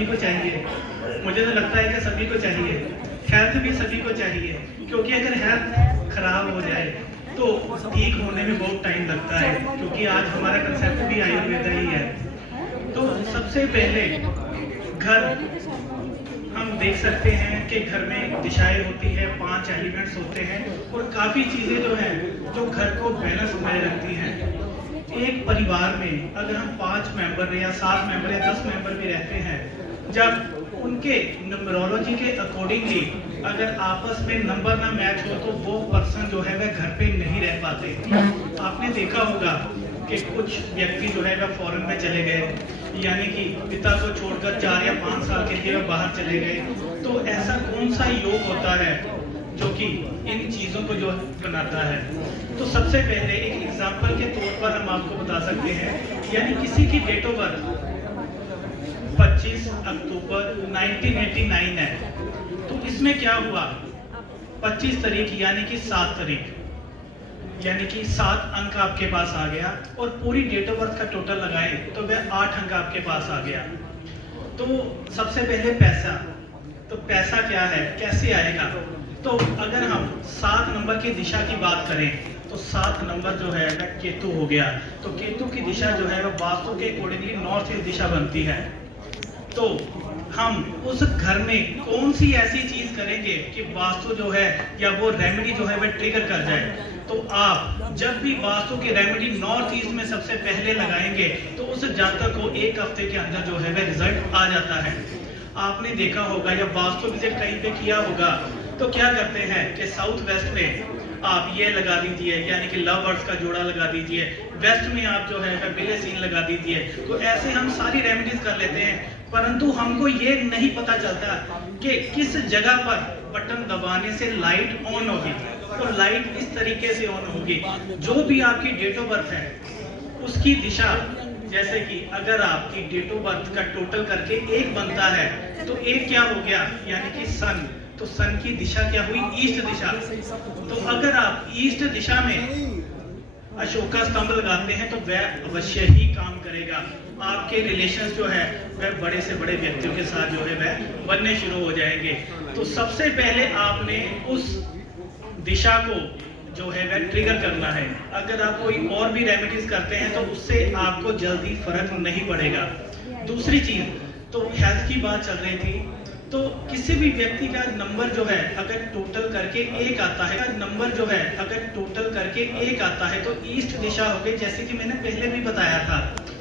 सभी को चाहिए, मुझे तो लगता है कि सभी को चाहिए। हेल्थ भी सभी को चाहिए, क्योंकि अगर हेल्थ खराब हो जाए तो ठीक होने में बहुत टाइम लगता है, क्योंकि आज हमारा कंसेप्ट भी आयुर्वेद ही है। तो सबसे पहले घर हम देख सकते हैं कि घर में दिशाएं होती है, 5 एलिमेंट्स होते हैं और काफ़ी चीज़ें जो हैं जो घर को बैलेंस बनाए रखती हैं। एक परिवार में अगर हम 5 मेंबर या 7 मेंबर या 10 मेंबर भी रहते हैं, जब उनके न्यूमरोलॉजी के अकॉर्डिंगली अगर आपस में नंबर ना मैच हो तो वो पर्सन जो है वह घर पे नहीं रह पाते। आपने देखा होगा कि कुछ व्यक्ति जो है वह फॉरेन में चले गए, यानी कि पिता को छोड़कर 4 या 5 साल के लिए वह बाहर चले गए। तो ऐसा कौन सा योग होता है जो कि इन चीज़ों को जो बनाता है? तो सबसे पहले एक एग्जाम्पल के तौर पर हम आपको बता सकते हैं, यानी किसी की डेट ऑफ बर्थ 25 अक्टूबर 1989 है, तो इसमें क्या हुआ, 25 तारीख यानी कि 7 तारीख, यानी कि 7 अंक आपके पास आ गया और पूरी डेट ऑफ बर्थ का टोटल लगाएं तो वह 8 अंक आपके पास आ गया। तो सबसे पहले पैसा, तो पैसा क्या है, कैसे आएगा? तो अगर हम 7 नंबर की दिशा की बात करें तो 7 नंबर जो है वह केतु हो गया। तो केतु की दिशा जो है वह वास्तु के अकॉर्डिंगली नॉर्थ ईस्ट दिशा बनती है। तो हम उस घर में कौन सी ऐसी चीज करेंगे कि वास्तु जो है या वो रेमेडी जो है वह ट्रिगर कर जाए? तो आप जब भी वास्तु की रेमेडी नॉर्थ ईस्ट में सबसे पहले लगाएंगे तो उस जातक को 1 हफ्ते के अंदर जो है वह रिजल्ट आ जाता है। आपने देखा होगा या वास्तु विजिट कहीं पे किया होगा तो क्या करते हैं कि साउथ वेस्ट में आप ये लगा दीजिए, यानी कि लव बर्ड्स का जोड़ा लगा दीजिए, वेस्ट में आप जो है बिले सीन लगा दीजिए। तो ऐसे हम सारी रेमेडीज कर लेते हैं, परंतु हमको ये नहीं पता चलता कि किस जगह पर बटन दबाने से लाइट ऑन होगी। तो लाइट इस तरीके से ऑन होगी, जो भी आपकी डेट ऑफ बर्थ है उसकी दिशा, जैसे कि अगर आपकी डेट ऑफ बर्थ का टोटल करके 1 बनता है तो 1 क्या हो गया, यानी कि सन। तो सन की दिशा क्या हुई, ईस्ट दिशा। तो अगर आप ईस्ट दिशा में अशोका स्तंभ लगाते हैं तो वह अवश्य ही काम करेगा। आपके रिलेशंस जो है वह बड़े से बड़े व्यक्तियों के साथ जो है वह बनने शुरू हो जाएंगे। तो सबसे पहले आपने उस दिशा को जो है वह ट्रिगर करना है। अगर आप कोई और भी रेमेडीज करते हैं तो उससे आपको जल्दी फर्क नहीं पड़ेगा। दूसरी चीज, तो हेल्थ की बात चल रही थी, तो किसी भी व्यक्ति का नंबर जो है अगर टोटल करके 1 आता है, नंबर जो है अगर टोटल करके 1 आता है तो ईस्ट दिशा हो गई, जैसे कि मैंने पहले भी बताया था।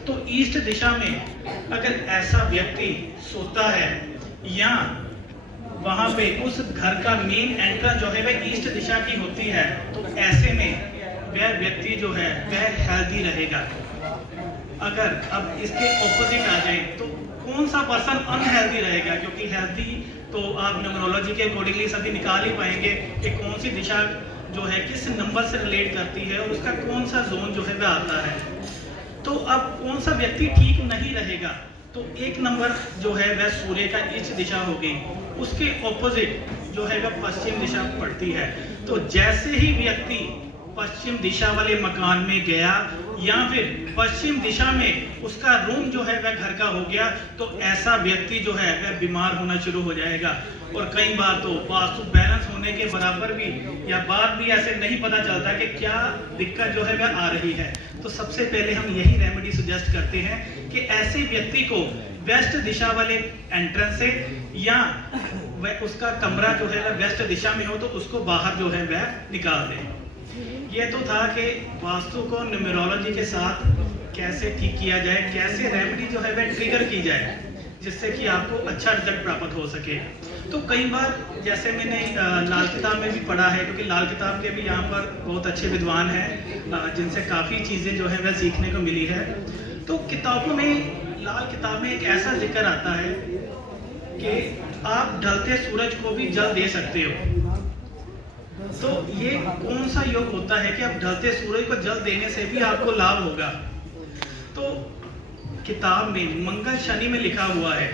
तो ईस्ट दिशा में अगर ऐसा व्यक्ति सोता है या वहां पे उस घर का मेन एंट्रेंस जो है वह ईस्ट दिशा की होती है, तो ऐसे में वह व्यक्ति जो है वह हेल्दी रहेगा। अगर अब इसके ऑपोजिट आ जाए तो कौन सा पर्सन अनहेल्दी रहेगा? क्योंकि हेल्दी तो आप न्यूमरोलॉजी के अकॉर्डिंगली सभी निकाल ही पाएंगे कि कौन सी दिशा जो है किस नंबर से रिलेट करती है और उसका कौन सा जोन जो है वह आता है। तो अब कौन सा व्यक्ति ठीक नहीं रहेगा? तो 1 नंबर जो है वह सूर्य का ईस्ट दिशा हो गई, उसके ऑपोजिट जो है वह पश्चिम दिशा पड़ती है। तो जैसे ही व्यक्ति पश्चिम दिशा वाले मकान में गया या फिर पश्चिम दिशा में उसका रूम जो है वह घर का हो गया, तो ऐसा व्यक्ति जो है वह बीमार होना शुरू हो जाएगा। और कई बार तो वास्तु बैलेंस होने के बराबर भी या बाद भी ऐसे नहीं पता चलता कि क्या दिक्कत जो है वह आ रही है। तो सबसे पहले हम यही रेमेडी सजेस्ट करते हैं कि ऐसे व्यक्ति को वेस्ट दिशा वाले एंट्रेंस से या वह उसका कमरा जो है वह वेस्ट दिशा में हो तो उसको बाहर जो है वह निकाल दें। ये तो था कि वास्तु को न्यूमरोलॉजी के साथ कैसे ठीक किया जाए, कैसे रेमेडी जो है वह ट्रिगर की जाए जिससे कि आपको अच्छा रिजल्ट प्राप्त हो सके। तो कई बार जैसे मैंने लाल किताब में भी पढ़ा है, क्योंकि लाल किताब के भी यहाँ पर बहुत अच्छे विद्वान हैं जिनसे काफ़ी चीज़ें जो है वह सीखने को मिली है। तो किताबों में, लाल किताब में एक ऐसा जिक्र आता है कि आप ढलते सूरज को भी जल दे सकते हो। तो ये कौन सा योग होता है कि आप ढलते सूरज को जल देने से भी आपको लाभ होगा? तो किताब में मंगल शनि में लिखा हुआ है,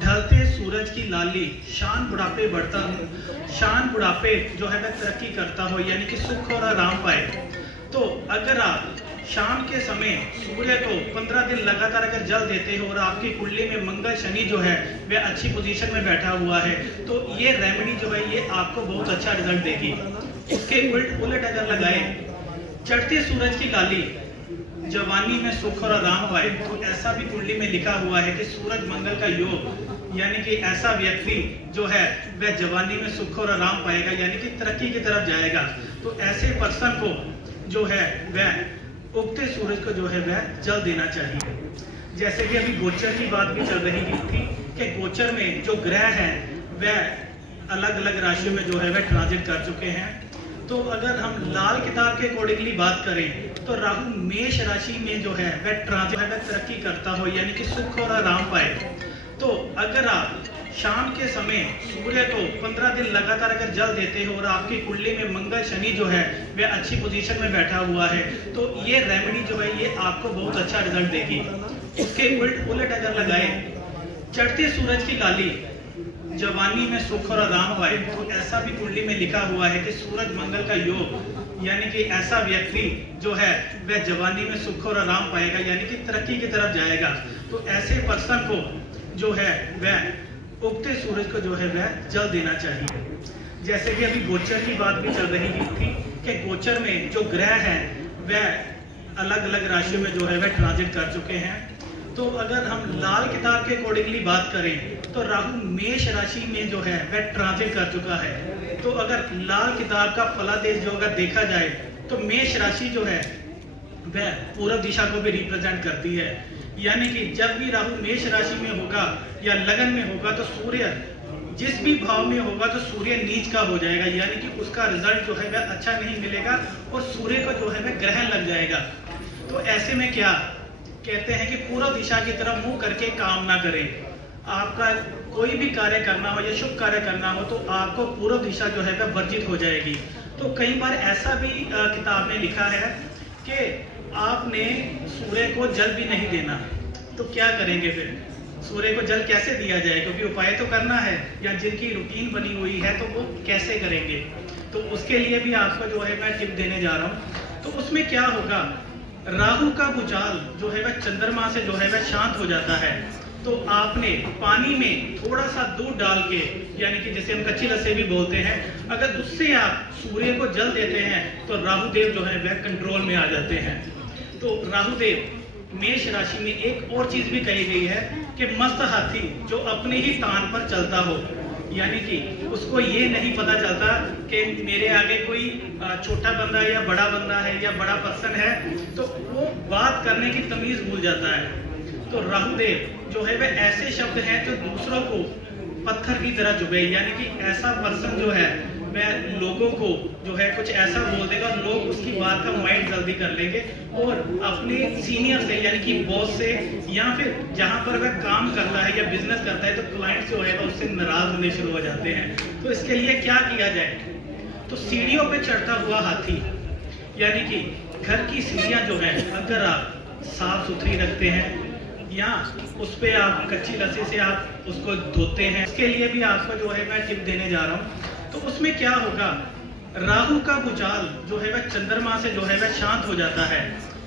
ढलते सूरज की लाली शान बुढ़ापे बढ़ता हो, शान बुढ़ापे जो है वह तरक्की करता हो, यानी कि सुख और आराम पाए। तो अगर आप शाम के समय सूर्य को 15 दिन लगातार अगर जल देते हो और आपकी कुंडली में मंगल शनि जो है वह अच्छी पोजीशन में बैठा हुआ है, तो ये रेमेडी जो है ये आपको बहुत अच्छा रिजल्ट देगी। इसके उलट अगर लगाए चढ़ते सूरज की लाली जवानी में सुख और आराम पाए, तो ऐसा भी कुंडली में लिखा हुआ है कि सूरज मंगल का योग, यानी कि ऐसा व्यक्ति जो है वह जवानी में सुख और आराम पाएगा, यानी कि तरक्की की तरफ जाएगा। तो ऐसे पर्सन को जो है वह उगते सूरज को जो है वह जल देना चाहिए। जैसे कि अभी गोचर की बात भी चल रही थी कि गोचर में जो ग्रह हैं वह अलग अलग राशियों में जो है वह ट्रांजिट कर चुके हैं। तो अगर हम लाल किताब के अकॉर्डिंगली बात करें तो राहु मेष राशि में जो है वह ट्रांजिट है, वह तरक्की करता हो, यानी कि सुख और आराम पाए। तो अगर आप शाम के समय सूर्य को 15 दिन लगातार अगर जल देते हो और आपकी कुंडली में मंगल शनि जो है वह अच्छी पोजीशन में बैठा हुआ है, तो ये रेमेडी जो है ये आपको बहुत अच्छा रिजल्ट देगी। इसके उलट अगर लगाए चढ़ते सूरज की लाली जवानी में सुख और आराम पाए, तो ऐसा भी कुंडली में लिखा हुआ है कि सूरज मंगल का योग, यानी कि ऐसा व्यक्ति जो है वह जवानी में सुख और आराम पाएगा, यानी कि तरक्की की तरफ जाएगा। तो ऐसे पर्सन को जो है वह उगते सूरज को जो है वह जल देना चाहिए। जैसे कि अभी गोचर की बात भी चल रही थी कि गोचर में जो ग्रह हैं वह अलग अलग राशियों में जो है वह ट्रांजिट कर चुके हैं। तो अगर हम लाल किताब के अकॉर्डिंगली बात करें तो राहु मेष राशि में जो है वह ट्रांजिट कर चुका है। तो अगर लाल किताब का फलादेश जो अगर देखा जाए तो मेष राशि जो है वह पूर्व दिशा को भी रिप्रेजेंट करती है, यानी कि जब भी राहु मेष राशि में होगा या लगन में होगा तो सूर्य जिस भी भाव में होगा तो सूर्य नीच का हो जाएगा, यानी कि उसका रिजल्ट जो है वह अच्छा नहीं मिलेगा और सूर्य को जो है वह ग्रहण लग जाएगा। तो ऐसे में क्या कहते हैं कि पूर्व दिशा की तरफ मुंह करके काम ना करें। आपका कोई भी कार्य करना हो या शुभ कार्य करना हो तो आपको पूर्व दिशा जो है वह वर्जित हो जाएगी। तो कई बार ऐसा भी किताब में लिखा है कि आपने सूर्य को जल भी नहीं देना, तो क्या करेंगे फिर? सूर्य को जल कैसे दिया जाए, क्योंकि उपाय तो करना है, या जिनकी रूटीन बनी हुई है तो वो कैसे करेंगे। तो उसके लिए भी आपको जो है मैं टिप देने जा रहा हूँ। तो उसमें क्या होगा, राहु का भूचाल जो है वह चंद्रमा से जो है वह शांत हो जाता है। तो आपने पानी में थोड़ा सा दूध डाल के, यानी कि जैसे हम कच्ची लस्सी भी बोलते हैं, अगर उससे आप सूर्य को जल देते हैं तो राहुदेव जो है वह कंट्रोल में आ जाते हैं। तो राहुदेव मेष राशि में एक और चीज भी कही गई है कि मस्त हाथी जो अपने ही तान पर चलता हो, यानी कि उसको ये नहीं पता चलता कि मेरे आगे कोई छोटा बंदा है या बड़ा बंदा है या बड़ा पर्सन है, तो वो बात करने की तमीज भूल जाता है। तो राहुदेव जो है वह ऐसे शब्द हैं जो दूसरों को पत्थर की तरह चुभे, यानी कि ऐसा पर्सन जो है वह लोगों को जो है कुछ ऐसा बोल देगा, लोग उसकी बात का माइंड जल्दी कर लेंगे और अपने सीनियर से, यानी कि बॉस से, या फिर जहां पर वह काम करता है या बिजनेस करता है, तो क्लाइंट जो है उससे नाराज होने शुरू हो जाते हैं। तो इसके लिए क्या किया जाए, तो सीढ़ियों पे चढ़ता हुआ हाथी, यानी कि घर की सीढ़ियां जो है अगर आप साफ सुथरी रखते हैं या उस पे आप कच्ची लस्सी से आप उसको धोते हैं, इसके लिए भी आपको जो है मैं टिप देने जा रहा हूँ। तो उसमें क्या होगा, राहु का भूचाल जो है वह चंद्रमा से जो है वह शांत हो जाता है।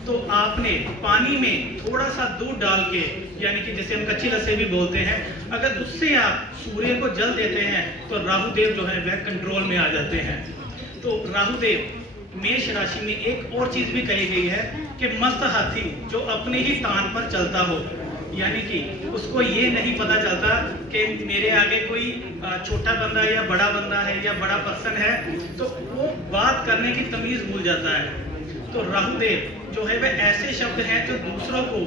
तो आपने पानी में थोड़ा सा दूध डाल के, यानी कि जैसे हम कच्ची लस्सी भी बोलते हैं, अगर उससे आप सूर्य को जल देते हैं तो राहुदेव जो है वह कंट्रोल में आ जाते हैं। तो राहुदेव मेष राशि में एक और चीज भी कही गई है कि मस्त हाथी जो अपने ही तान पर चलता हो, यानी कि उसको ये नहीं पता चलता कि मेरे आगे कोई छोटा बंदा है या बड़ा बंदा है या बड़ा पर्सन है, तो वो बात करने की तमीज भूल जाता है। तो राहुदेव जो है वह ऐसे शब्द हैं जो दूसरों को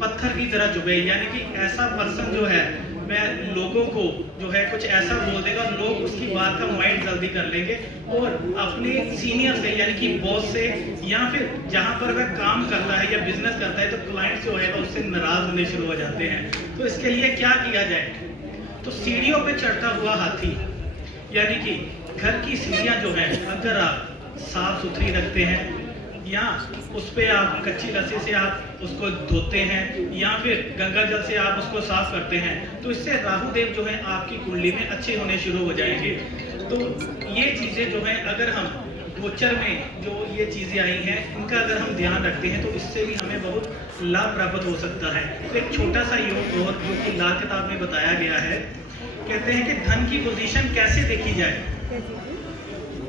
पत्थर की तरह चुभे, यानी कि ऐसा पर्सन जो है वह लोगों को जो है कुछ ऐसा बोल देगा, लोग उसकी बात का माइंड जल्दी कर लेंगे और अपने सीनियर से, यानी कि बॉस से, या फिर जहां पर वह काम करता है या बिजनेस करता है, तो क्लाइंट जो है उससे नाराज होने शुरू हो जाते हैं। तो इसके लिए क्या किया जाए, तो सीढ़ियों पे चढ़ता हुआ हाथी, यानी कि घर की सीढ़ियां जो है अगर आप साफ सुथरी रखते हैं या उस पे आप कच्ची लस्सी से आप उसको धोते हैं या फिर गंगा जल से आप उसको साफ करते हैं, तो इससे राहुदेव जो है आपकी कुंडली में अच्छे होने शुरू हो जाएंगे। तो ये चीजें जो है अगर हम गोचर में जो ये चीज़ें आई हैं, इनका अगर हम ध्यान रखते हैं तो इससे भी हमें बहुत लाभ प्राप्त हो सकता है। तो एक छोटा सा योग और जो कि लाल किताब में बताया गया है, कहते हैं कि धन की पोजीशन कैसे देखी जाए,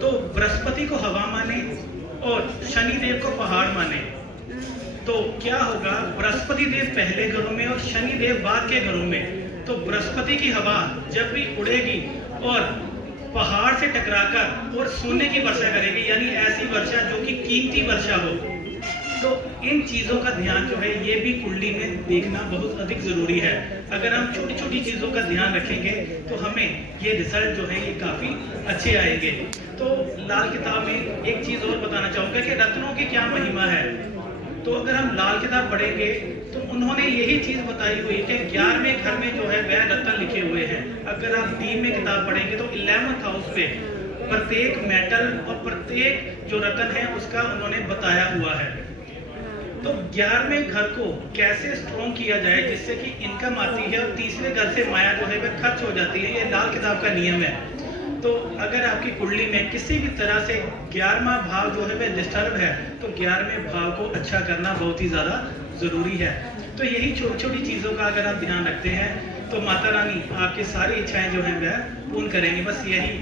तो बृहस्पति को हवा माने और शनि देव को पहाड़ माने। तो क्या होगा, बृहस्पति देव पहले घरों में और शनि देव बाद के घरों में। तो बृहस्पति की हवा जब भी उड़ेगी और पहाड़ से टकराकर और सोने की वर्षा करेगी, यानी ऐसी वर्षा जो कि कीमती वर्षा हो, तो इन चीज़ों का ध्यान जो है ये भी कुंडली में देखना बहुत अधिक जरूरी है। अगर हम छोटी छोटी चीज़ों का ध्यान रखेंगे तो हमें ये रिजल्ट जो है ये काफ़ी अच्छे आएंगे। तो लाल किताब में एक चीज़ और बताना चाहूँगा कि रत्नों की क्या महिमा है। तो अगर हम लाल किताब पढ़ेंगे तो उन्होंने यही चीज़ बताई हुई कि 11वें घर में जो है वह रत्न लिखे हुए हैं। अगर आप 3 में किताब पढ़ेंगे तो 11th हाउस पे प्रत्येक मेटल और प्रत्येक जो रत्न है उसका उन्होंने बताया हुआ है। तो 11वें घर को कैसे स्ट्रॉन्ग किया जाए जिससे कि इनकम आती है और तीसरे घर से माया जो है वह खर्च हो जाती है, ये लाल किताब का नियम है। तो अगर आपकी कुंडली में किसी भी तरह से 11वां भाव जो है वह डिस्टर्ब है तो 11वें भाव को अच्छा करना बहुत ही ज़्यादा ज़रूरी है। तो यही छोटी छोटी चीज़ों का अगर आप ध्यान रखते हैं तो माता रानी आपकी सारी इच्छाएं जो हैं वह पूर्ण करेंगी। बस यही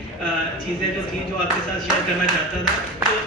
चीज़ें जो थी जो आपके साथ शेयर करना चाहता था। तो